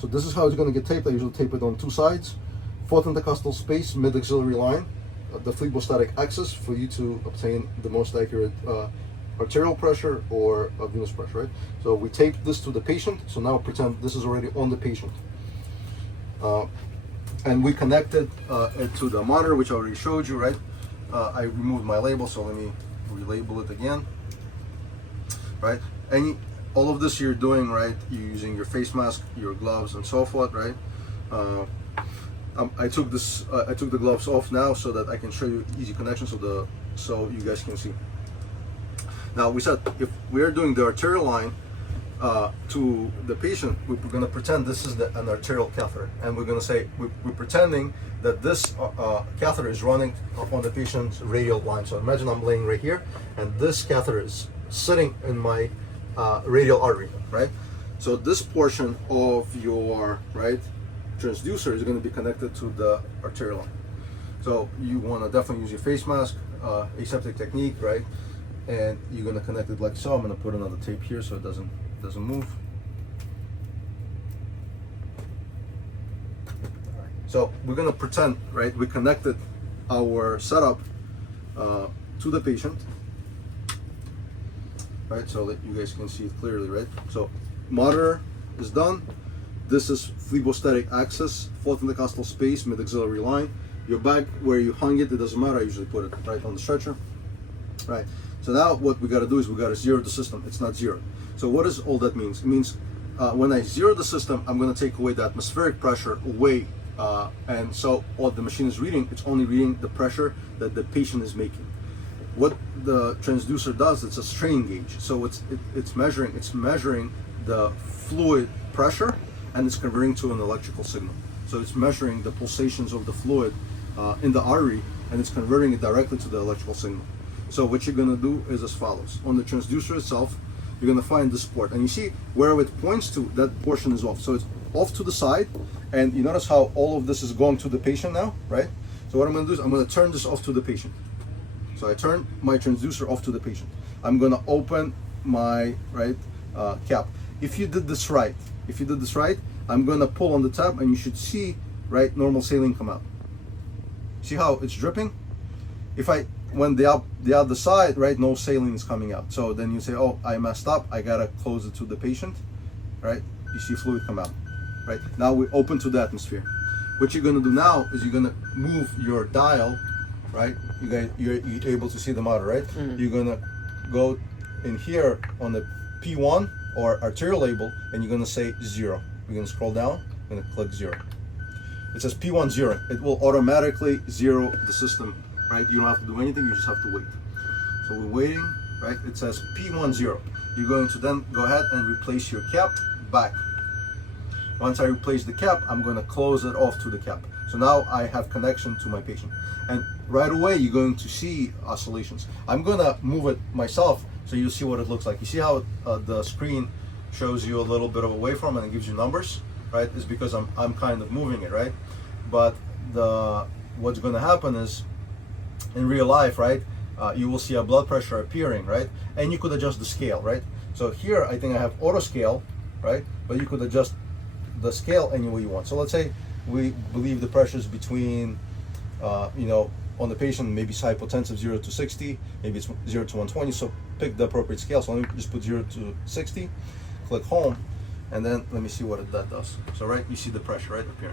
So this is how it's going to get taped. I usually tape it on two sides, fourth intercostal space, mid axillary line, the phlebostatic axis for you to obtain the most accurate arterial pressure or venous pressure, right? So we tape this to the patient. So now pretend this is already on the patient. And we connected it to the monitor, which I already showed you, right? I removed my label, so let me relabel it again, right? All of this you're doing, right? You're using your face mask, your gloves, and so forth, right? I took the gloves off now so that I can show you easy connection, so you guys can see. Now we said if we are doing the arterial line to the patient, we're going to pretend this is an arterial catheter, and we're going to say we're pretending that this catheter is running on the patient's radial line. So imagine I'm laying right here, and this catheter is sitting in my radial artery, right? So this portion of your transducer is going to be connected to the arterial line. So you want to definitely use your face mask, aseptic technique, right? And you're going to connect it like so. I'm going to put another tape here so it doesn't move. So we're going to pretend, right, we connected our setup to the patient, right, so that you guys can see it clearly, right? So monitor is done. This is phlebostatic axis, fourth intercostal space, mid axillary line. Your bag where you hung it doesn't matter. I usually put it right on the stretcher, right? So now what we got to do is we got to zero the system. It's not zeroed. So what does all that means? It means when I zero the system, I'm going to take away the atmospheric pressure away, and so what the machine is reading, it's only reading the pressure that the patient is making. What the transducer does, it's a strain gauge. So it's measuring the fluid pressure, and it's converting to an electrical signal. So it's measuring the pulsations of the fluid in the artery, and it's converting it directly to the electrical signal. So what you're going to do is as follows. On the transducer itself, you're going to find this port, and you see where it points to, that portion is off. So it's off to the side, and you notice how all of this is going to the patient now, right? So what I'm going to do is I'm going to turn this off to the patient. So I turn my transducer off to the patient. I'm going to open my cap. If you did this right, I'm going to pull on the tab, and you should see normal saline come out. See how it's dripping? When the other side, no saline is coming out. So then you say, oh, I messed up. I gotta close it to the patient, right? You see fluid come out, right? Now we're open to the atmosphere. What you're gonna do now is you're gonna move your dial, right? You're able to see the monitor, right? Mm-hmm. You're gonna go in here on the P1 or arterial label, and you're gonna say 0. You're gonna scroll down, and click 0. It says P1 0. It will automatically zero the system. Right? You don't have to do anything, you just have to wait. So we're waiting, right? It says P10. You're going to then go ahead and replace your cap back. Once I replace the cap, I'm going to close it off to the cap. So now I have connection to my patient. And right away, you're going to see oscillations. I'm going to move it myself so you'll see what it looks like. You see how the screen shows you a little bit of a waveform and it gives you numbers, right? It's because I'm kind of moving it, right? But what's going to happen is, in real life, right, you will see a blood pressure appearing, right, and you could adjust the scale, right? So here I think I have auto scale, right, but you could adjust the scale any way you want. So let's say we believe the pressure is between on the patient, maybe it's hypotensive 0 to 60, maybe it's 0 to 120, so pick the appropriate scale. So let me just put 0 to 60, click home, and then let me see what that does. So you see the pressure appearing.